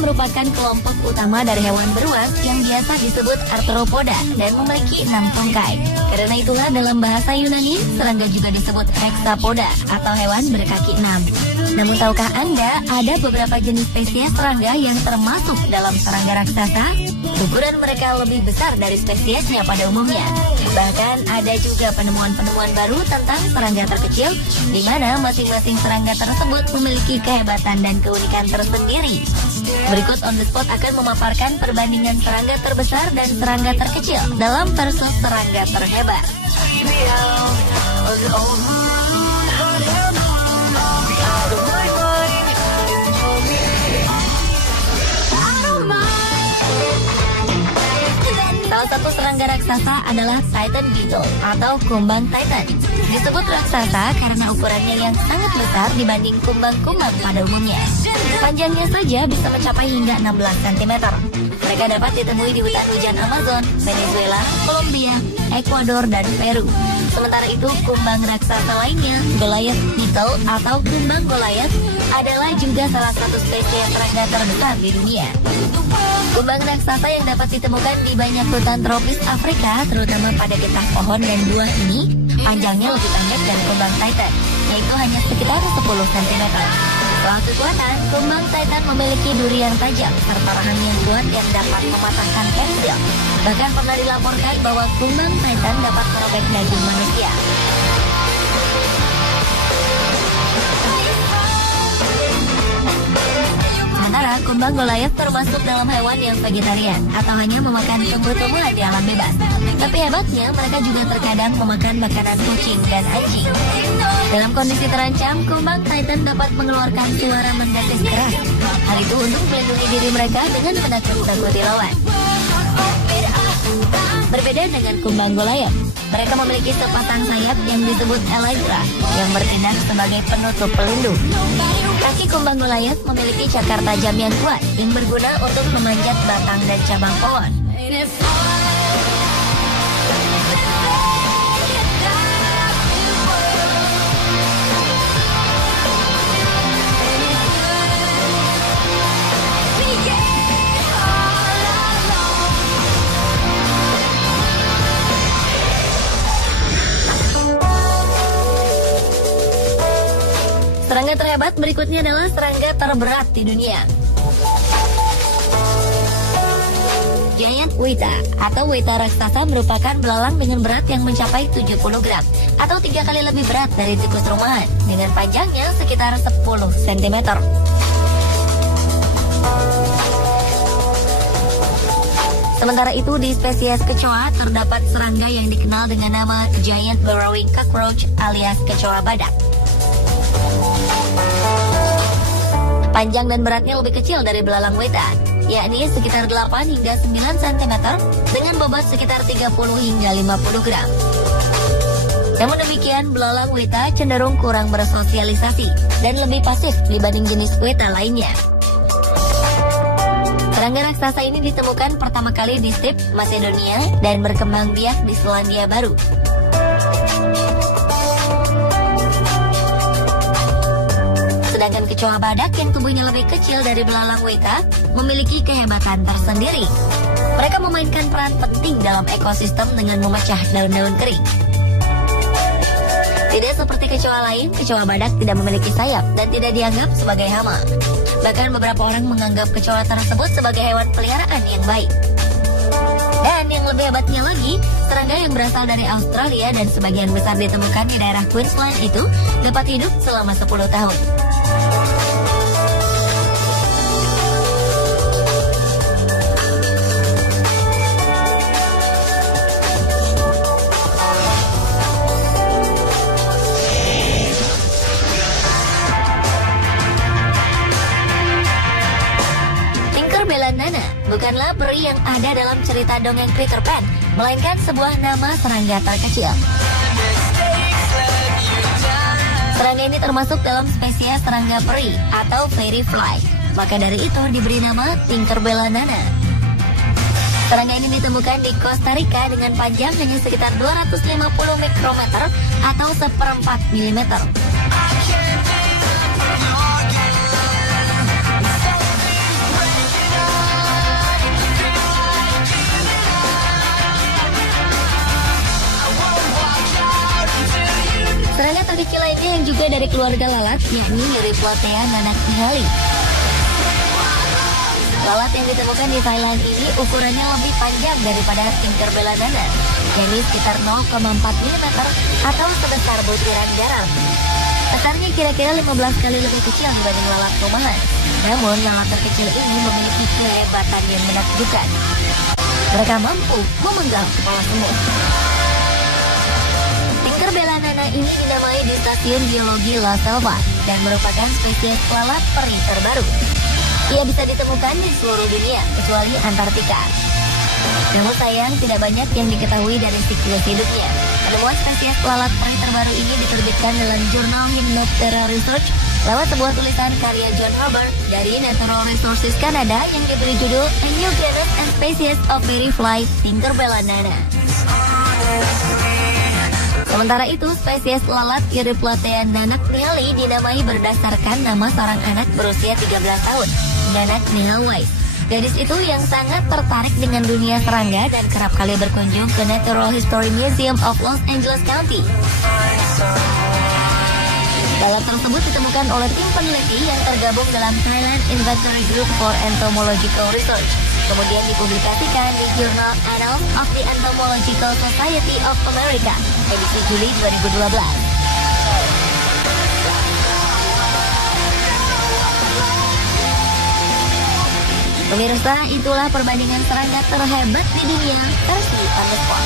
merupakan kelompok utama dari hewan beruang yang biasa disebut arthropoda dan memiliki 6 tungkai. Karena itulah dalam bahasa Yunani, serangga juga disebut hexapoda atau hewan berkaki 6. Namun tahukah Anda, ada beberapa jenis spesies serangga yang termasuk dalam serangga raksasa? Ukuran mereka lebih besar dari spesiesnya pada umumnya. Bahkan ada juga penemuan-penemuan baru tentang serangga terkecil, di mana masing-masing serangga tersebut memiliki kehebatan dan keunikan tersendiri. Berikut On The Spot akan memaparkan perbandingan serangga terbesar dan serangga terkecil dalam versus serangga terhebat. Salah satu serangga raksasa adalah Titan Beetle atau kumbang Titan. Disebut raksasa karena ukurannya yang sangat besar dibanding kumbang-kumbang pada umumnya. Panjangnya saja bisa mencapai hingga 16 cm. Mereka dapat ditemui di hutan hujan Amazon, Venezuela, Kolombia, Ekuador, dan Peru. Sementara itu, kumbang raksasa lainnya, Goliath Beetle atau kumbang Goliath, adalah juga salah satu spesies serangga terbesar di dunia. Kumbang raksasa yang dapat ditemukan di banyak hutan tropis Afrika, terutama pada getah pohon dan buah ini, panjangnya lebih pendek dari kumbang Titan, yaitu hanya sekitar 10 cm. Soal kekuatan, kumbang Titan memiliki duri yang tajam serta rahang yang kuat yang dapat mematahkan pensil. Bahkan pernah dilaporkan bahwa kumbang Titan dapat merobek daging manusia. Sementara kumbang Goliath termasuk dalam hewan yang vegetarian atau hanya memakan tumbuh-tumbuhan di alam bebas. Tapi hebatnya mereka juga terkadang memakan makanan kucing dan anjing. Dalam kondisi terancam, kumbang Titan dapat mengeluarkan suara mendesis keras. Hal itu untuk melindungi diri mereka dengan menakut-nakuti lawan. Berbeda dengan kumbang Goliath, mereka memiliki sepasang sayap yang disebut elytra yang bertindak sebagai penutup pelindung. Kaki kumbang Goliath memiliki cakar tajam yang kuat yang berguna untuk memanjat batang dan cabang pohon. Serangga terhebat berikutnya adalah serangga terberat di dunia. Giant Weta atau weta raksasa merupakan belalang dengan berat yang mencapai 70 gram atau 3 kali lebih berat dari tikus rumahan dengan panjangnya sekitar 10 cm. Sementara itu di spesies kecoa terdapat serangga yang dikenal dengan nama Giant Burrowing Cockroach alias kecoa badak. Panjang dan beratnya lebih kecil dari belalang weta, yakni sekitar 8 hingga 9 cm dengan bobot sekitar 30 hingga 50 gram. Namun demikian, belalang weta cenderung kurang bersosialisasi dan lebih pasif dibanding jenis weta lainnya. Serangga raksasa ini ditemukan pertama kali di Sip, Macedonia dan berkembang biak di Selandia Baru. Sedangkan kecoa badak yang tubuhnya lebih kecil dari belalang weta memiliki kehebatan tersendiri. Mereka memainkan peran penting dalam ekosistem dengan memecah daun-daun kering. Tidak seperti kecoa lain, kecoa badak tidak memiliki sayap dan tidak dianggap sebagai hama. Bahkan beberapa orang menganggap kecoa tersebut sebagai hewan peliharaan yang baik. Dan yang lebih hebatnya lagi, serangga yang berasal dari Australia dan sebagian besar ditemukan di daerah Queensland itu dapat hidup selama 10 tahun. Bukanlah peri yang ada dalam cerita dongeng Peter Pan, melainkan sebuah nama serangga terkecil. Serangga ini termasuk dalam spesies serangga peri atau fairy fly. Maka dari itu diberi nama Tinkerbella nana. Serangga ini ditemukan di Costa Rica dengan panjang hanya sekitar 250 mikrometer atau 1/4 milimeter. Primata kecil lainnya yang juga dari keluarga lalat, yakni Euryplotea nanaknihali. Lalat yang ditemukan di Thailand ini ukurannya lebih panjang daripada Tinkerbella nana, yakni sekitar 0,4 mm atau sebesar butiran garam. Besarnya kira-kira 15 kali lebih kecil dibanding lalat rumahan. Namun lalat terkecil ini memiliki kehebatan yang menakjubkan. Mereka mampu memenggal kepala semut. Tinkerbella nana ini dinamai di Stasiun Biologi La Selva dan merupakan spesies lalat peri terbaru. Ia bisa ditemukan di seluruh dunia, kecuali Antartika. Namun sayang, tidak banyak yang diketahui dari siklus hidupnya. Penemuan spesies lalat peri terbaru ini diterbitkan dalam jurnal Hymenoptera Research lewat sebuah tulisan karya John Hubbard dari Natural Resources Canada yang diberi judul A New Genus and Species of Berryfly Tinkerbella nana. Sementara itu, spesies lalat Euryplotea nanaknihali dinamai berdasarkan nama seorang anak berusia 13 tahun, Nanaknihal Weiss. Gadis itu yang sangat tertarik dengan dunia serangga dan kerap kali berkunjung ke Natural History Museum of Los Angeles County. Lalat tersebut ditemukan oleh tim peneliti yang tergabung dalam Thailand Inventory Group for Entomological Research. Kemudian dipublikasikan di Journal Annals of the Entomological Society of America, edisi Juli 2012. Pemirsa, itulah perbandingan serangga terhebat di dunia versi Thunderspot.